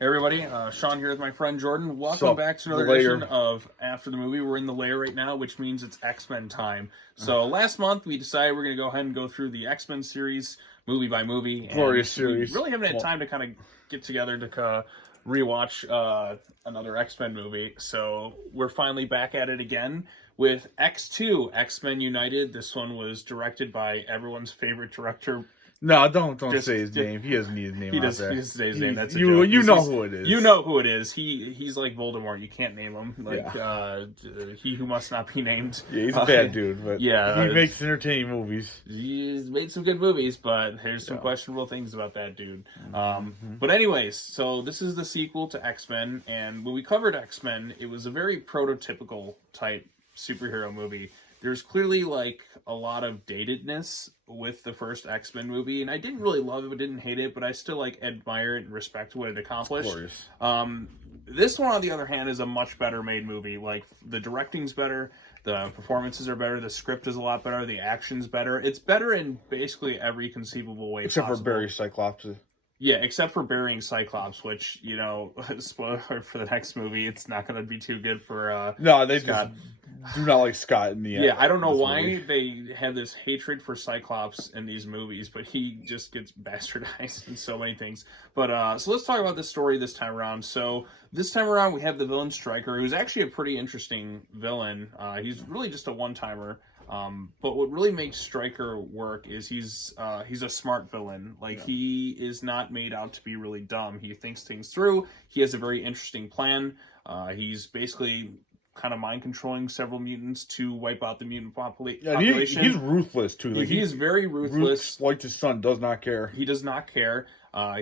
Hey everybody, Sean here with my friend Jordan. Welcome So, back to another edition of After the Movie. We're in the lair right now, which means it's X-Men time. So last month we decided we're going to go ahead and go through the X-Men series, movie by movie. Glorious series. We really haven't had time to kind of get together to rewatch another X-Men movie. So we're finally back at it again with X2, X-Men United. This one was directed by everyone's favorite director. No, don't say his name. He doesn't need his name out there. He doesn't say his name. That's a joke. You know who it is. You know who it is. He's like Voldemort. You can't name him. He who must not be named. Yeah, he's a bad dude, but he makes entertaining movies. He's made some good movies, but there's some questionable things about that dude. But anyways, so this is the sequel to X-Men, and when we covered X-Men, it was a very prototypical type superhero movie. There's clearly like a lot of datedness with the first X-Men movie, and I didn't really love it, but didn't hate it, but I still like admire it and respect what it accomplished. This one, on the other hand, is a much better made movie. Like, the directing's better, the performances are better, the script is a lot better, the action's better. It's better in basically every conceivable way except possible. for Barry Cyclops. Yeah, except for burying Cyclops, which, you know, spoiler for the next movie, it's not going to be too good for No, they Scott. just do not like Scott in the end. Yeah, I don't know why they have this hatred for Cyclops in these movies, but he just gets bastardized in so many things. But so let's talk about this story this time around. So this time around, we have the villain Stryker, who's actually a pretty interesting villain. He's really just a one-timer. But what really makes Stryker work is he's a smart villain. Like, he is not made out to be really dumb. He thinks things through. He has a very interesting plan. He's basically kind of mind controlling several mutants to wipe out the mutant population. Yeah, he's ruthless too. Like, he is very ruthless. Like his son, does not care. He does not care.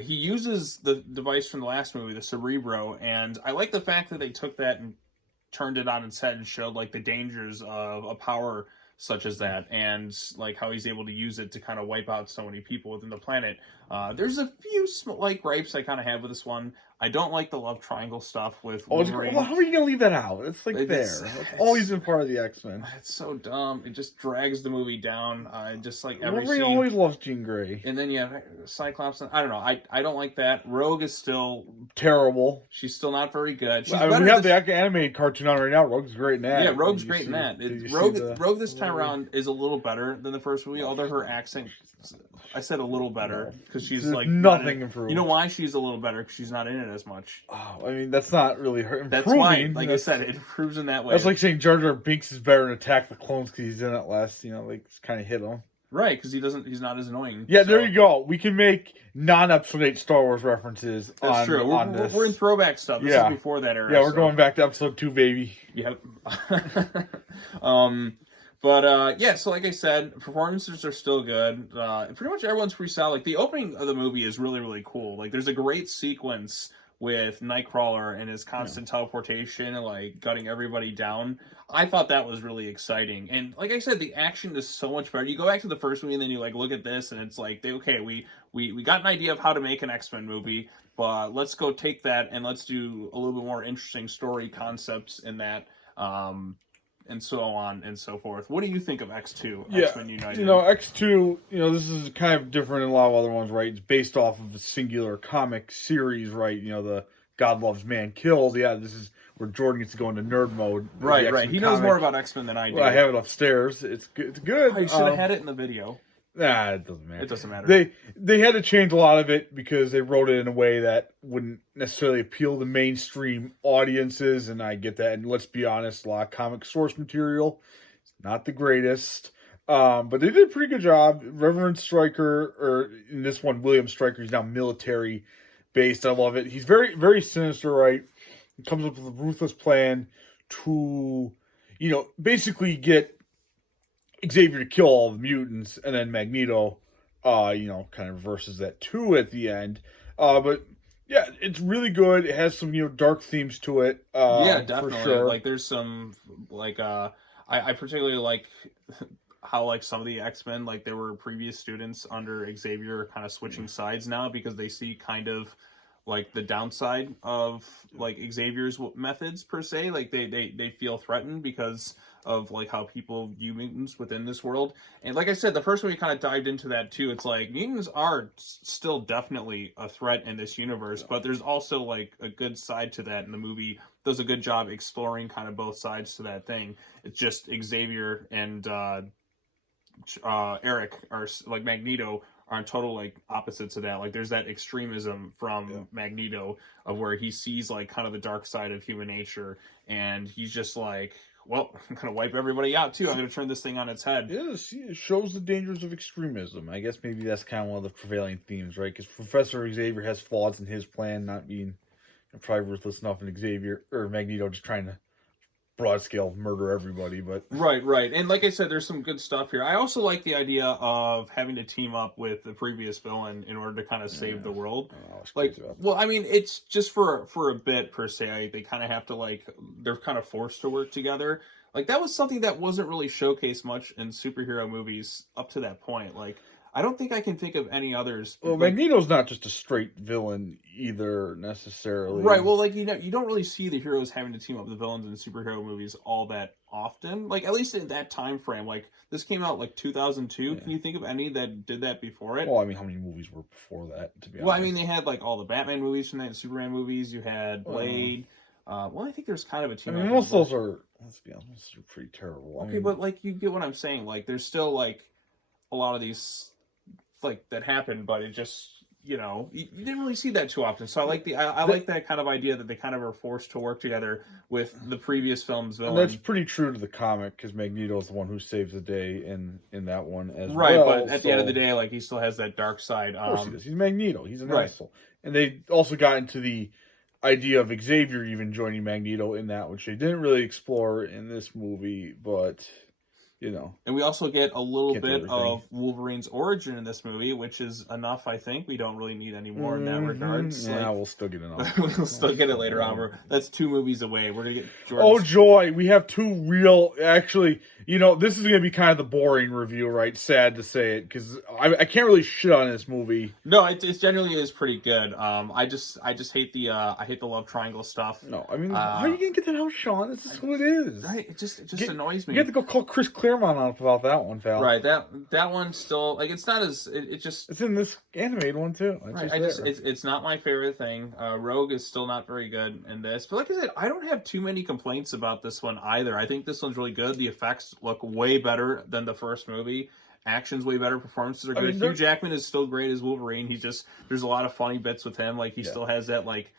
He uses the device from the last movie, the Cerebro, and I like the fact that they took that and turned it on its head and showed like the dangers of a power such as that, and like how he's able to use it to kind of wipe out so many people within the planet. There's a few gripes I kind of have with this one. I don't like the love triangle stuff with Wolverine. Well, how are you gonna leave that out? It's like it's always been part of the X-Men. It's so dumb. It just drags the movie down. Just like every Wolverine scene. always loves Jean Grey. And then you have Cyclops. I don't know. I don't like that. Rogue is still terrible. She's still not very good. We have the animated cartoon on right now. Rogue's great in that. Yeah, Rogue's great in that. Rogue this time around is a little better than the first movie, although her accent, I said a little better because she's like nothing improved. You know why she's a little better? Because she's not in it as much. Oh, I mean, that's not really her improving. That's why, like I said, it improves in that way. That's like saying Jar Jar Binks is better in Attack the Clones because he's in it less. You know, like kind of hit him. Right, because he's not as annoying. Yeah, so. There you go. We can make non-episode 8 Star Wars references. That's true. We're in throwback stuff. This is before that era. Yeah, we're going back to episode 2, baby. Yep. So like I said, performances are still good. Pretty much everyone's pretty solid. Like, the opening of the movie is really, really cool. Like, there's a great sequence with Nightcrawler and his constant teleportation and like gutting everybody down. I thought that was really exciting. And like I said, the action is so much better. You go back to the first movie and then you like look at this and it's like, we got an idea of how to make an X-Men movie, but let's go take that and let's do a little bit more interesting story concepts in that. And so on and so forth. What do you think of X2, X-Men United? You know, X2, this is kind of different than a lot of other ones, right? It's based off of a singular comic series, right? You know, the God Loves, Man Kills. Yeah, this is where Jordan gets to go into nerd mode. Right. He knows more about X-Men than I do. Well, I have it upstairs. It's good. Oh, you should have had it in the video. Nah, it doesn't matter. It doesn't matter. They had to change a lot of it because they wrote it in a way that wouldn't necessarily appeal to mainstream audiences, and I get that. And let's be honest, a lot of comic source material is not the greatest. But they did a pretty good job. Reverend Stryker, or in this one, William Stryker, he's now military based. I love it. He's very, very sinister, right? He comes up with a ruthless plan to, basically get Xavier to kill all the mutants, and then Magneto, kind of reverses that too at the end. But yeah, it's really good. It has some, dark themes to it. Yeah, definitely. For sure. Like, there's some, I particularly like how, like, some of the X-Men, like, there were previous students under Xavier kind of switching sides now because they see kind of like the downside of like Xavier's methods per se. Like they feel threatened because of like how people view mutants within this world. And like I said, the first one we kind of dived into that too. It's like mutants are still definitely a threat in this universe, but there's also like a good side to that, and the movie does a good job exploring kind of both sides to that thing. It's just Xavier and Eric are like Magneto are in total like opposites of that. Like there's that extremism from Magneto of where he sees like kind of the dark side of human nature, and he's just like, well, I'm gonna wipe everybody out too. I'm gonna turn this thing on its head. Yeah, it shows the dangers of extremism. I guess maybe that's kind of one of the prevailing themes, right? Because Professor Xavier has flaws in his plan, not being probably ruthless enough, and Xavier or Magneto just trying to broad scale murder everybody. But right, and like I said, there's some good stuff here. I also like the idea of having to team up with the previous villain in order to kind of save the world. Like, well, I mean, it's just for a bit per se. They kind of have to like they're kind of forced to work together. Like that was something that wasn't really showcased much in superhero movies up to that point. Like I don't think I can think of any others. Well, like, Magneto's not just a straight villain either, necessarily. Right. Well, like you don't really see the heroes having to team up with the villains in superhero movies all that often. Like at least in that time frame. Like this came out like 2002. Yeah. Can you think of any that did that before it? Well, I mean, how many movies were before that? To be honest. Well, I mean, they had like all the Batman movies from that, Superman movies. You had Blade. Well, I think there's kind of a team. I mean, most of those are. Let's be honest, are pretty terrible. Okay, but like you get what I'm saying. Like there's still like a lot of these like that happened, but it just you didn't really see that too often. So I like I like that kind of idea that they kind of are forced to work together with the previous film's villain. And that's pretty true to the comic because Magneto is the one who saves the day in that one as well. Right, but at the end of the day, like he still has that dark side. Of course he does. He's Magneto. He's an asshole. And they also got into the idea of Xavier even joining Magneto in that, which they didn't really explore in this movie, but and we also get a little bit of Wolverine's origin in this movie, which is enough. I think we don't really need any more in that regard. Yeah, we'll still get it on. We'll still get it later on. That's 2 movies away. We're gonna get Oh joy, we have 2 real. Actually, this is gonna be kind of the boring review, right? Sad to say it, because I can't really shit on this movie. No, it generally is pretty good. I just hate the love triangle stuff. No, I mean, how are you gonna get that out, Sean? This is who it is. Right, it just annoys me. You have to go call Chris Claremont on about that one, pal. Right, that one still like it's not as it's in this animated one too. It's not my favorite thing. Rogue is still not very good in this, but like I said, I don't have too many complaints about this one either. I think this one's really good. The effects look way better than the first movie. Action's way better. Performances are good. Hugh Jackman is still great as Wolverine. There's a lot of funny bits with him. Like he still has that like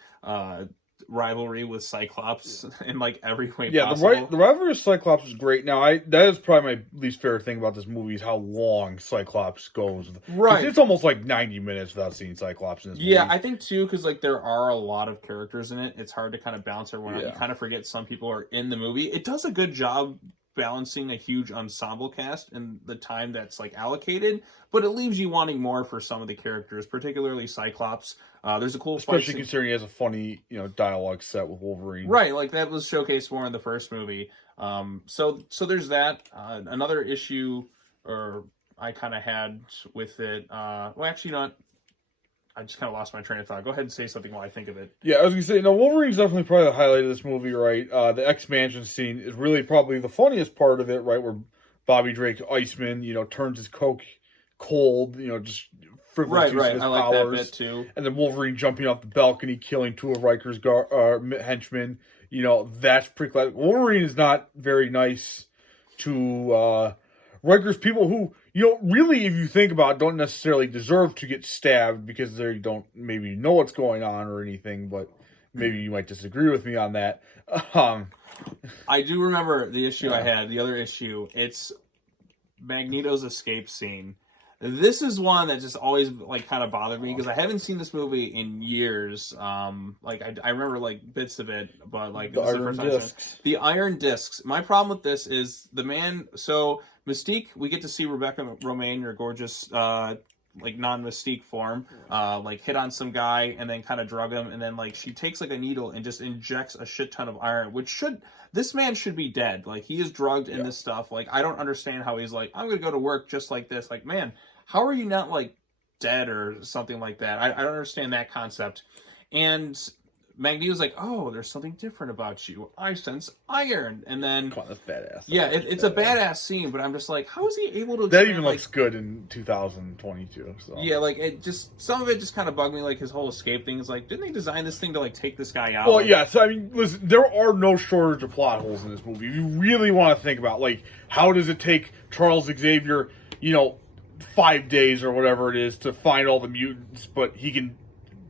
rivalry with Cyclops in like every way possible. The rivalry with Cyclops is great. Now, that is probably my least favorite thing about this movie is how long Cyclops goes. Right, it's almost like 90 minutes without seeing Cyclops in this movie. Yeah, I think too because like there are a lot of characters in it. It's hard to kind of balance everyone out. You kind of forget some people are in the movie. It does a good job balancing a huge ensemble cast in the time that's like allocated, but it leaves you wanting more for some of the characters, particularly Cyclops. There's a cool especially considering he has a funny dialogue set with Wolverine, right? Like that was showcased more in the first movie. So there's that. Another issue or I kind of had with it, well actually not, I just kind of lost my train of thought. Go ahead and say something while I think of it. Yeah, I was going to say, Wolverine's definitely probably the highlight of this movie, right? The X-Mansion scene is really probably the funniest part of it, right? Where Bobby Drake, Iceman, turns his coke cold, just frivolous use of his powers. That bit too. And then Wolverine jumping off the balcony, killing 2 of Riker's henchmen. That's pretty classic. Wolverine is not very nice to Riker's people who, really, if you think about it, don't necessarily deserve to get stabbed because they don't maybe know what's going on or anything, but maybe you might disagree with me on that. I do remember the issue I had, the other issue. It's Magneto's escape scene. This is one that just always kind of bothered me because I haven't seen this movie in years. I remember bits of it, but the iron discs. The iron discs. My problem with this is the man. So Mystique, we get to see Rebecca Romijn, your gorgeous non-Mystique form, hit on some guy and then kind of drug him, and then she takes a needle and just injects a shit ton of iron, this man should be dead. He is drugged in this stuff. I don't understand how he's I'm gonna go to work just like this. Man, how are you not dead or something like that? I don't understand that concept. And Magneto's like, oh, there's something different about you. I sense iron. And then, Come on, that's badass. yeah, it's a badass scene, but I'm just like, how is he able to... That even looks good in 2022. So. Yeah, like, it just... Some of it just kind of bugged me, like, his whole escape thing is like, didn't they design this thing to, like, take this guy out? Well, like, yeah, so, I mean, listen, there are no shortage of plot holes in this movie. You really want to think about, like, how does it take Charles Xavier, 5 days or whatever it is to find all the mutants, but he can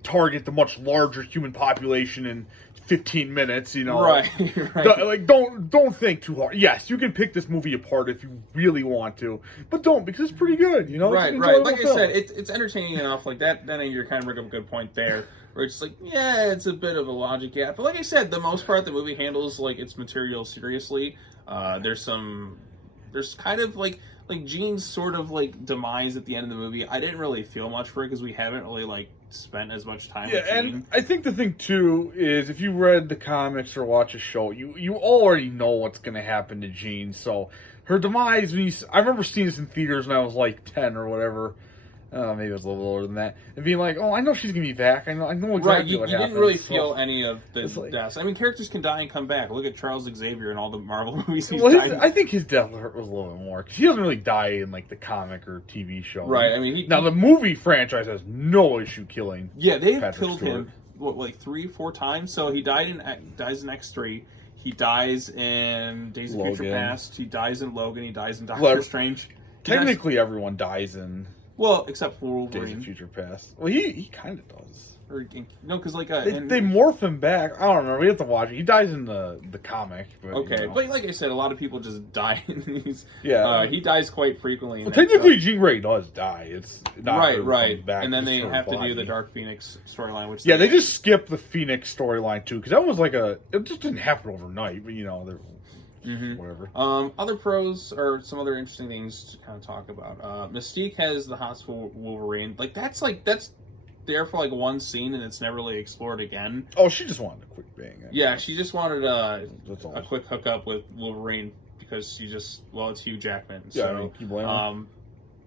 target the much larger human population in 15 minutes, Right, right. Like, don't think too hard. Yes, you can pick this movie apart if you really want to, but don't, because it's pretty good, Right, right. Like I said, it's entertaining enough. Like that, then you're kind of bringing up a good point there, where it's like, yeah, it's a bit of a logic gap. But like I said, the most part, the movie handles, like, its material seriously. There's kind of, like Jean's sort of, like, demise at the end of the movie. I didn't really feel much for it, because we haven't really, like, spent as much time with Jean. And I think the thing too is, if you read the comics or watch a show, you already know what's going to happen to Jean. So her demise, I remember seeing this in theaters when I was like 10 or whatever. Maybe it was a little older than that. And being like, oh, I know she's going to be back. I know exactly what happens. You didn't really feel any of the deaths. I mean, characters can die and come back. Look at Charles Xavier in all the Marvel movies he's died. I think his death hurt was a little bit more, because he doesn't really die in, like, the comic or TV show. Right, I mean... the movie franchise has no issue killing they've Patrick killed Stewart. him, like 3-4 dies in X3. He dies in Days of Future Past. He dies in Logan. He dies in Doctor Strange. Technically, everyone dies in... Well, except for Wolverine. Days of Future Past. Well, he kind of does. No, because like they morph him back. I don't remember. We have to watch it. He dies in the comic. But, okay, but like I said, a lot of people just die in these. Yeah, he dies quite frequently. Well, technically, Jean Grey does die. It's not right. And then they have to do the Dark Phoenix storyline, which they just skip the Phoenix storyline too, because that was like it just didn't happen overnight. But whatever. Other pros or some other interesting things to kind of talk about. Mystique has the hospital Wolverine. That's there for like one scene, and it's never really explored again. Oh, she just wanted a quick bang. Yeah, she just wanted a quick hookup with Wolverine, because it's Hugh Jackman. Yeah, so, I mean, can you blame her?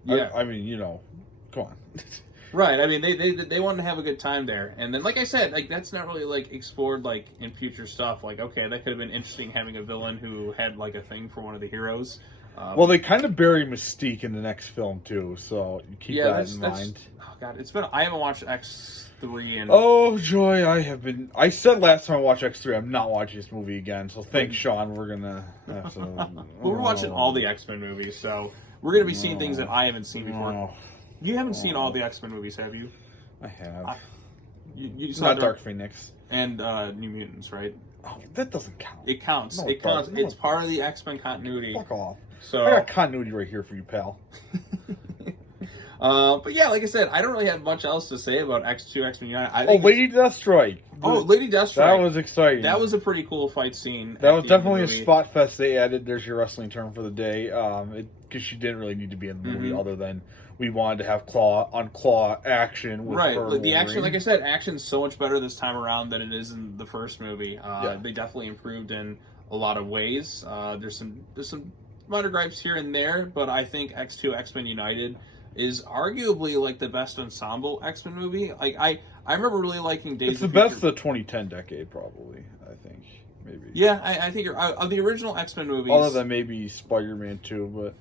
Yeah, I mean, come on. Right, I mean, they wanted to have a good time there, and then, like I said, like, that's not really, like, explored, like, in future stuff. Like, okay, that could have been interesting, having a villain who had, like, a thing for one of the heroes. Well, they kind of bury Mystique in the next film too, so you keep that in mind. Oh God, I haven't watched X3 and... Oh joy, I said last time I watched X3, I'm not watching this movie again. So thanks, Sean. We're gonna have to. Well, we're watching all the X-Men movies, so we're gonna be seeing things that I haven't seen before. You haven't seen all the X-Men movies, have you? I have. You saw not Dark Phoenix and New Mutants, right? Oh, that doesn't count. It counts. No, it counts. No, it's part of the X-Men continuity. Fuck off. So I got continuity right here for you, pal. But yeah, like I said, I don't really have much else to say about X2, X-Men United. Lady Deathstrike. Lady Deathstrike. That was exciting. That was a pretty cool fight scene. That was definitely a spot fest they added. There's your wrestling term for the day. Because she didn't really need to be in the movie, other than we wanted to have claw-on-claw action with her. Right, the action, like I said, action's so much better this time around than it is in the first movie. They definitely improved in a lot of ways. There's some minor gripes here and there, but I think X2, X-Men United is arguably like the best ensemble X-Men movie. Like I remember really liking Days of Future. It's the best of the 2010 decade, probably. I think maybe. Yeah, I think of the original X-Men movies. Other than maybe Spider-Man 2, but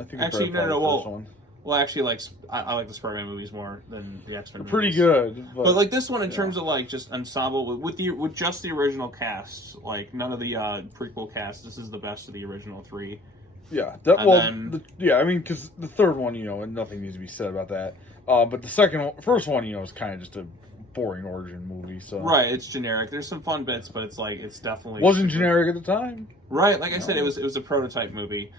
I think actually the first one. Well, actually, I like the Spider-Man movies more than the X-Men movies. Pretty good, but like this one, in terms of like just ensemble with just the original cast, like none of the prequel cast. This is the best of the original three. Yeah, I mean, because the third one, and nothing needs to be said about that. But the first one, is kind of just a boring origin movie. So right, it's generic. There's some fun bits, but it's like it's definitely wasn't generic at the time. Right, like I said, it was a prototype movie.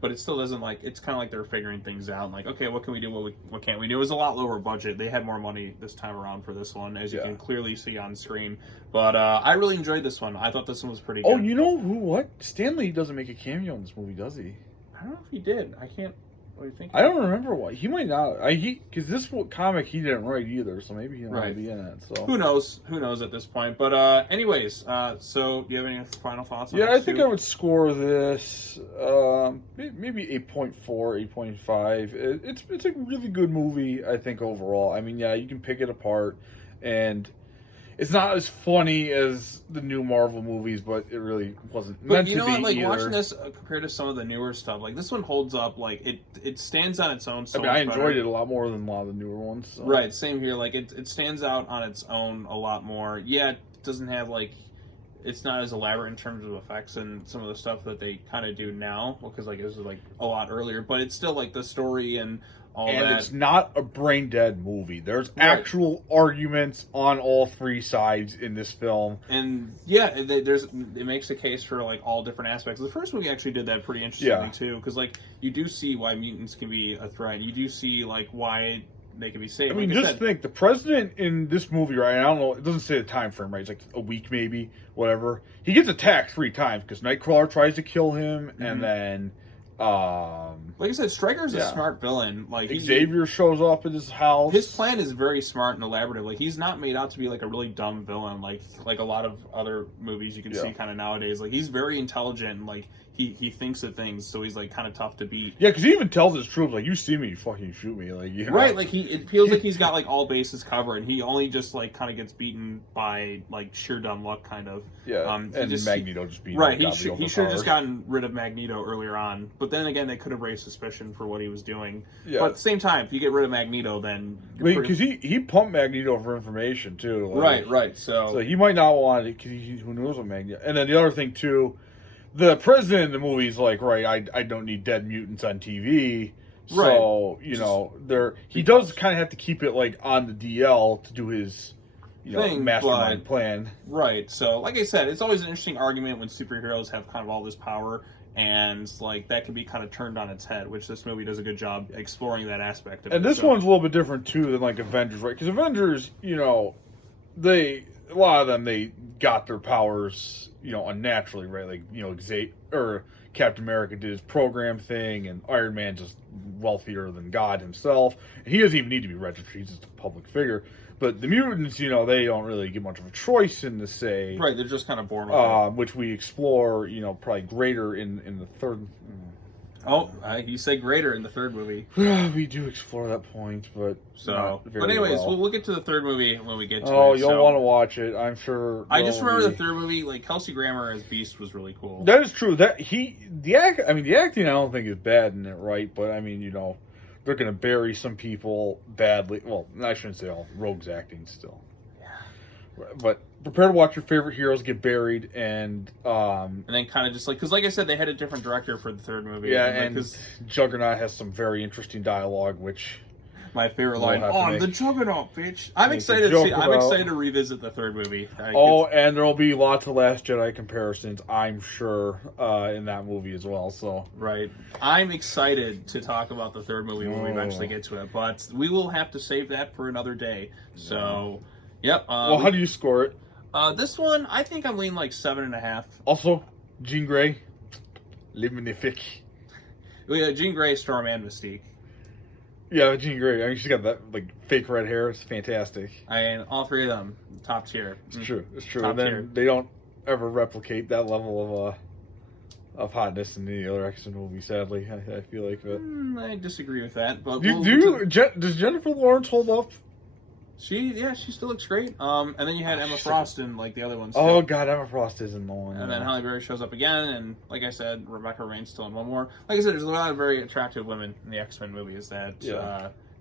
But it still doesn't it's kind of like they're figuring things out. Like, okay, what can we do? What can't we do? It was a lot lower budget. They had more money this time around for this one, as you can clearly see on screen. But I really enjoyed this one. I thought this one was pretty good. Oh, you know what? Stanley doesn't make a cameo in this movie, does he? I don't know if he did. I can't. What do you think? I don't remember why. He might not. Because this comic he didn't write either, so maybe he'll not be in it. So who knows? Who knows at this point? But anyways, so do you have any final thoughts on this? I think I would score this maybe 8.4, 8.5. It's a really good movie, I think, overall. I mean, you can pick it apart. and it's not as funny as the new Marvel movies, but it really wasn't meant to be What? Like either. watching this compared to some of the newer stuff, like this one holds up. Like it stands on its own. So much I enjoyed better. it a lot more than a lot of the newer ones. So. Right, same here. Like it stands out on its own a lot more. Yeah, it doesn't have like, it's not as elaborate in terms of effects and some of the stuff that they kind of do now, because like it was like a lot earlier. But it's still like the story and all that. And it's not a brain dead movie. There's actual arguments on all three sides in this film. And yeah, it makes a case for like all different aspects. The first movie actually did that pretty interestingly too, because like you do see why mutants can be a threat. You do see like why they can be saved. I mean, like just think, the president in this movie, right? I don't know, it doesn't say the time frame, right? It's like a week maybe, whatever. He gets attacked 3 times because Nightcrawler tries to kill him, and then like I said, Stryker's a smart villain. Like Xavier shows up at his house. His plan is very smart and elaborative. Like he's not made out to be like a really dumb villain, like a lot of other movies you can see kind of nowadays. Like he's very intelligent. And, like he thinks of things, so he's like kind of tough to beat. Yeah, because he even tells his troops, like, you see me, you fucking shoot me, like, you know? Right. Like it feels like he's got like all bases covered, and he only just like kind of gets beaten by like sheer dumb luck, kind of. Yeah. And Magneto just beat him. Right. He should have just gotten rid of Magneto earlier on, but then again, they could have raised suspicion for what he was doing. Yeah. But at the same time, if you get rid of Magneto, then because he pumped Magneto for information too. Like, right. So he might not want it because who knows what Magneto. And then the other thing too, the president in the movie is like, right, I don't need dead mutants on TV. So you know, he does kind of have to keep it like on the DL to do his mastermind plan. Right. So like I said, it's always an interesting argument when superheroes have kind of all this power. And like that can be kind of turned on its head, which this movie does a good job exploring that aspect of it. And this one's a little bit different too than like Avengers, right? Because Avengers, a lot of them, they got their powers, unnaturally, right? Like, Captain America did his program thing, and Iron Man's just wealthier than God himself. And he doesn't even need to be registered; he's just a public figure. But the mutants, they don't really get much of a choice in the say. Right, they're just kind of born with it. Which we explore, probably greater in the third. Oh, you say greater in the third movie. We do explore that point, but anyways, we'll get to the third movie when we get to it. Oh, you'll want to watch it, I'm sure. I just remember the third movie, like Kelsey Grammer as Beast was really cool. That is true. The acting I don't think is bad in it, right? But they're going to bury some people badly. Well, I shouldn't say all. Rogue's acting still. Yeah. But prepare to watch your favorite heroes get buried, and then kind of just like, because like I said, they had a different director for the third movie. Yeah, and Juggernaut has some very interesting dialogue, which my favorite line on the Juggernaut, bitch. I'm excited to revisit the third movie. And there'll be lots of Last Jedi comparisons, I'm sure, in that movie as well. So right, I'm excited to talk about the third movie when we eventually get to it, but we will have to save that for another day. So, yep. Well, how do you score it? This one, I think I'm leaning like 7.5. Also, Jean Grey, Magnifique. Yeah, Jean Grey, Storm, and Mystique. Yeah, Jean Grey. She's got that like fake red hair. It's fantastic. All three of them, top tier. It's true. Top and then tier. They don't ever replicate that level of hotness in the other X-Men movie. Sadly, I feel like that. I disagree with that. But does Jennifer Lawrence hold up? She still looks great. And then you had Emma Frost in like the other ones. Oh God, Emma Frost is in the one. And then Halle Berry shows up again, and like I said, Rebecca Rain's still in one more. Like I said, there's a lot of very attractive women in the X-Men movies that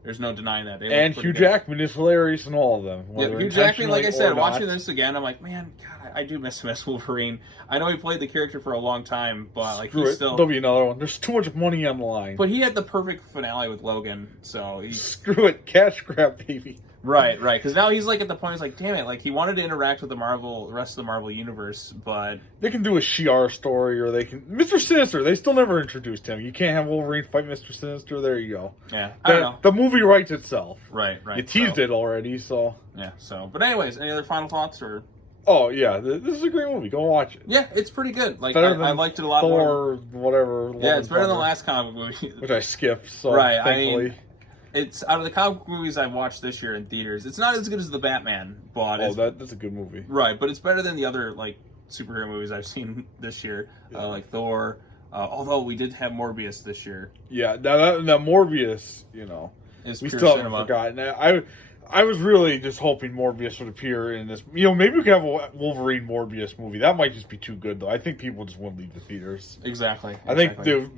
there's no denying that. And Hugh Jackman is hilarious in all of them. Yeah, Hugh Jackman, like I said, watching this again, I'm like, man, God, I do miss him as Wolverine. I know he played the character for a long time, but like there'll be another one. There's too much money on the line. But he had the perfect finale with Logan, so screw it, cash grab, baby. Right, because now he's like at the point, he's like, damn it, like he wanted to interact with the rest of the Marvel universe, but they can do a Shi'ar story, or they can Mr. Sinister. They still never introduced him. You can't have Wolverine fight Mr. Sinister. There you go. Yeah, I don't know. The movie writes itself. Right. You teased it already, so yeah. So, but anyways, any other final thoughts or? Oh yeah, this is a great movie. Go watch it. Yeah, it's pretty good. Like I liked it a lot more. Whatever. Yeah, it's better than the last comic movie, which I skipped. So right, thankfully. It's out of the comic book movies I've watched this year in theaters. It's not as good as the Batman, but that's a good movie. Right, but it's better than the other like superhero movies I've seen this year, like Thor. Although we did have Morbius this year. Yeah, that Morbius, we still haven't forgotten. I was really just hoping Morbius would appear in this. Maybe we could have a Wolverine Morbius movie. That might just be too good, though. I think people just won't leave the theaters. Exactly. I think you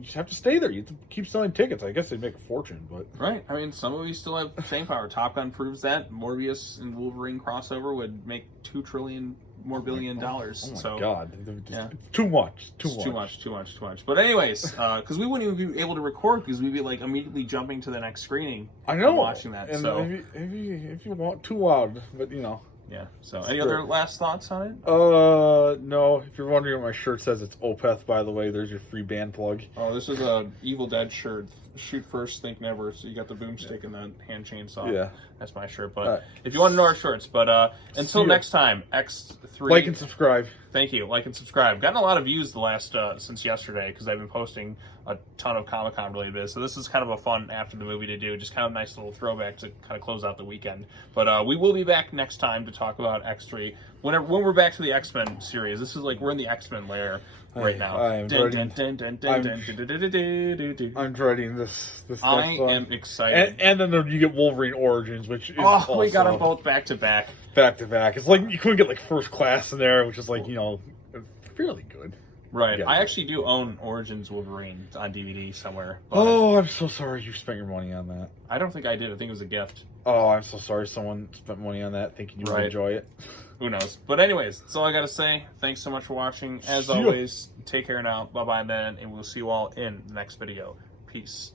just have to stay there. You have to keep selling tickets. I guess they'd make a fortune, but right. I mean, some movies still have staying power. Top Gun proves that. Morbius and Wolverine crossover would make $2 trillion more billion dollars. Oh my god! Yeah. It's too much. Too much. But anyways, because we wouldn't even be able to record because we'd be like immediately jumping to the next screening. I know. Watching that. And so if you want too loud, but Yeah. So any other last thoughts on it? No. If you're wondering what my shirt says, it's Opeth. By the way, there's your free band plug. Oh, this is a Evil Dead shirt. Shoot first, think never. So you got the boomstick and the hand chainsaw. Yeah, that's my shirt. But if you want to know our shirts, but until next time, X3. Like and subscribe. Thank you. Like and subscribe. Gotten a lot of views the last since yesterday because I've been posting a ton of Comic-Con related bits. So this is kind of a fun after the movie to do. Just kind of a nice little throwback to kind of close out the weekend. But we will be back next time to talk about X3. When we're back to the X-Men series. This is like we're in the X-Men lair right now. I'm dreading this. I am excited. And then you get Wolverine Origins, which is we got them both back to back. Back to back. It's like you couldn't get like First Class in there, which is like fairly good. Right. I actually do own Origins Wolverine on DVD somewhere. Oh, I'm so sorry you spent your money on that. I don't think I did. I think it was a gift. Oh, I'm so sorry someone spent money on that thinking you would enjoy it. Who knows? But anyways, that's all I got to say. Thanks so much for watching. As always, take care now. Bye-bye, man. And we'll see you all in the next video. Peace.